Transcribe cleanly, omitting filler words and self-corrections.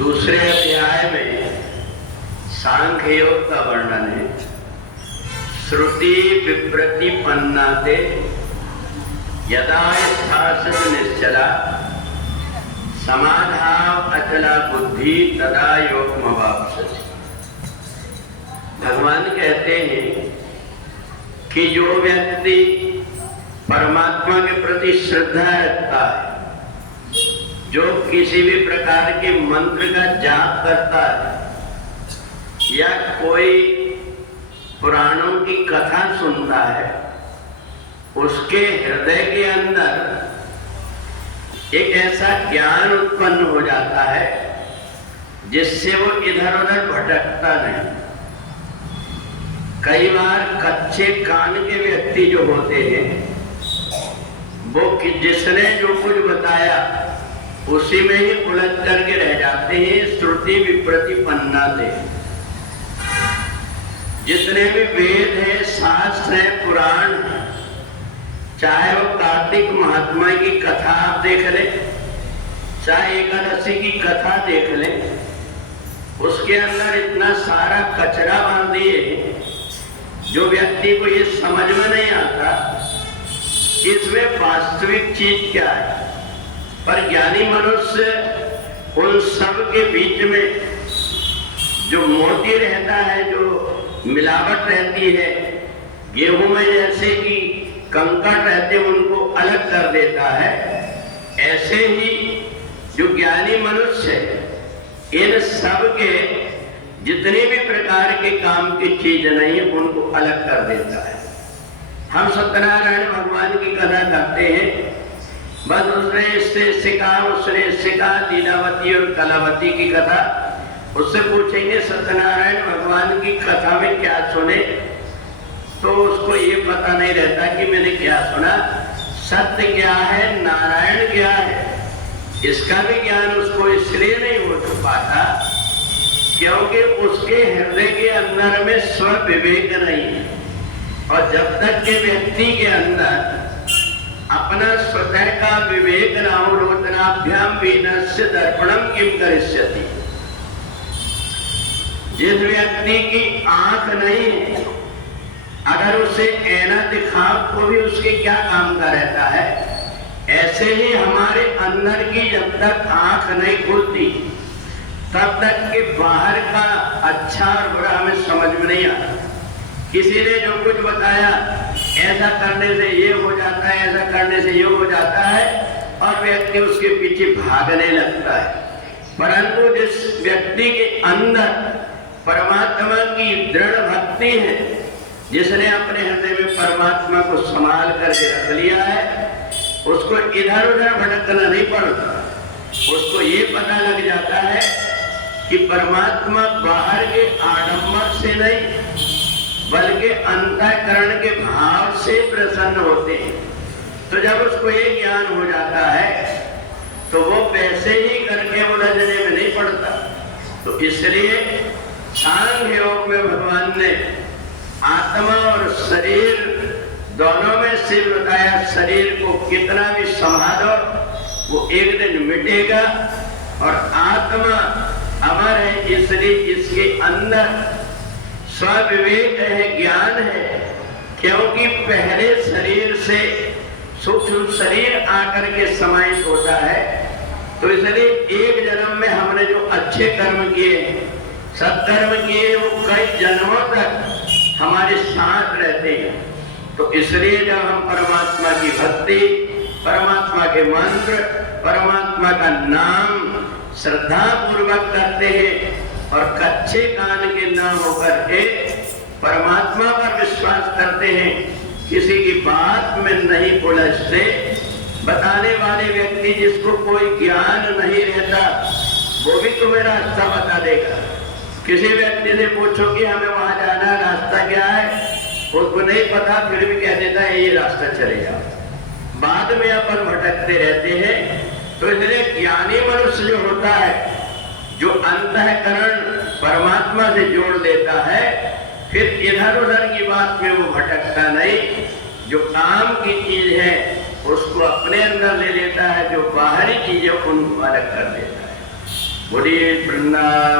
दूसरे अध्याय में सांख्य योग का वर्णन है। श्रुति विप्रतिपन्नाते यदा स्थासत निश्चला समाधाव अचला बुद्धि तदा योगमवाप्स्यसि। भगवान कहते हैं कि जो व्यक्ति परमात्मा के प्रति श्रद्धा रखता है, जो किसी भी प्रकार के मंत्र का जाप करता है या कोई पुराणों की कथा सुनता है, उसके हृदय के अंदर एक ऐसा ज्ञान उत्पन्न हो जाता है जिससे वो इधर उधर भटकता नहीं। कई बार कच्चे कान के व्यक्ति जो होते हैं वो जिसने जो कुछ बताया उसी में ही उलझ करके रह जाते हैं। श्रुति विप्रतिपन्नाते, जितने भी वेद है, शास्त्र है, पुराण है, चाहे वो कार्तिक महात्मा की कथा आप देख लें, चाहे एकादशी की कथा देख लें, उसके अंदर इतना सारा कचरा भर दिए जो व्यक्ति को ये समझ में नहीं आता कि इसमें वास्तविक चीज क्या है। पर ज्ञानी मनुष्य उन सब के बीच में जो मोती रहता है, जो मिलावट रहती है, गेहूं में जैसे कि कंकड़ रहते उनको अलग कर देता है, ऐसे ही जो ज्ञानी मनुष्य है इन सब के जितने भी प्रकार के काम की चीज नहीं है उनको अलग कर देता है। हम सत्यनारायण भगवान की कथा करते हैं, बस उसने इससे सिखा, उसने सिखा, लीलावती और कलावती की कथा। उससे पूछेंगे सत्यनारायण भगवान की कथा में क्या सुने, तो उसको ये पता नहीं रहता कि मैंने क्या सुना। सत्य क्या है, नारायण क्या है, इसका भी ज्ञान उसको इसलिए नहीं हो पाता क्योंकि उसके हृदय के अंदर में स्व विवेक नहीं है। और जब तक के व्यक्ति के अंदर अपना स्वतः का विवेक न हो, रोचनाभ्याम वीनस्य दर्पणम किम करिष्यति। जिस व्यक्ति की आंख नहीं है, अगर उसे ऐना दिखाव तो भी उसके क्या काम का रहता है। ऐसे ही हमारे अंदर की जब तक आंख नहीं खुलती तब तक के बाहर का अच्छा और बुरा हमें समझ में नहीं आता। किसी ने जो कुछ बताया, ऐसा करने से ये हो जाता है, ऐसा करने से ये हो जाता है, और व्यक्ति उसके पीछे भागने लगता है। परंतु जिस व्यक्ति के अंदर परमात्मा की दृढ़ भक्ति है, जिसने अपने हृदय में परमात्मा को संभाल करके रख लिया है, उसको इधर उधर भटकना नहीं पड़ता। उसको ये पता लग जाता है कि परमात्मा बाहर के आडंबर से नहीं बल्कि अंतःकरण के भाव से प्रसन्न होते हैं। तो जब उसको ये ज्ञान हो जाता है तो वो वैसे ही करके उलझने में नहीं पड़ता। तो इसलिए सांख्य योग में भगवान ने आत्मा और शरीर दोनों में से बताया, शरीर को कितना भी संभालो वो एक दिन मिटेगा, और आत्मा अमर है, इसलिए इसके अंदर स्वविवेक है, ज्ञान है। क्योंकि पहले शरीर से सूक्ष्म शरीर आकर के समाहित होता है, तो इसलिए एक जन्म में हमने जो अच्छे कर्म किए, सत्कर्म किए, वो कई जन्मों तक हमारे साथ रहते हैं। तो इसलिए जब हम परमात्मा की भक्ति, परमात्मा के मंत्र, परमात्मा का नाम श्रद्धा पूर्वक करते हैं और कच्चे कान के न होकर के परमात्मा पर विश्वास करते हैं, किसी की बात में नहीं उलझते। बताने वाले व्यक्ति जिसको कोई ज्ञान नहीं रहता वो भी तुम्हें रास्ता बता देगा। किसी व्यक्ति से पूछो कि हमें वहां जाना, रास्ता क्या है, उसको नहीं पता, फिर भी कह देता है ये रास्ता चले जाओ। बाद में अपन भटकते रहते हैं। तो इसलिए ज्ञानी मनुष्य जो होता है, जो अंतःकरण परमात्मा से जोड़ लेता है, फिर इधर उधर की बात में वो भटकता नहीं। जो काम की चीज है उसको अपने अंदर ले लेता है, जो बाहरी चीजें उनको अलग कर देता है। बोलिए वृंदावन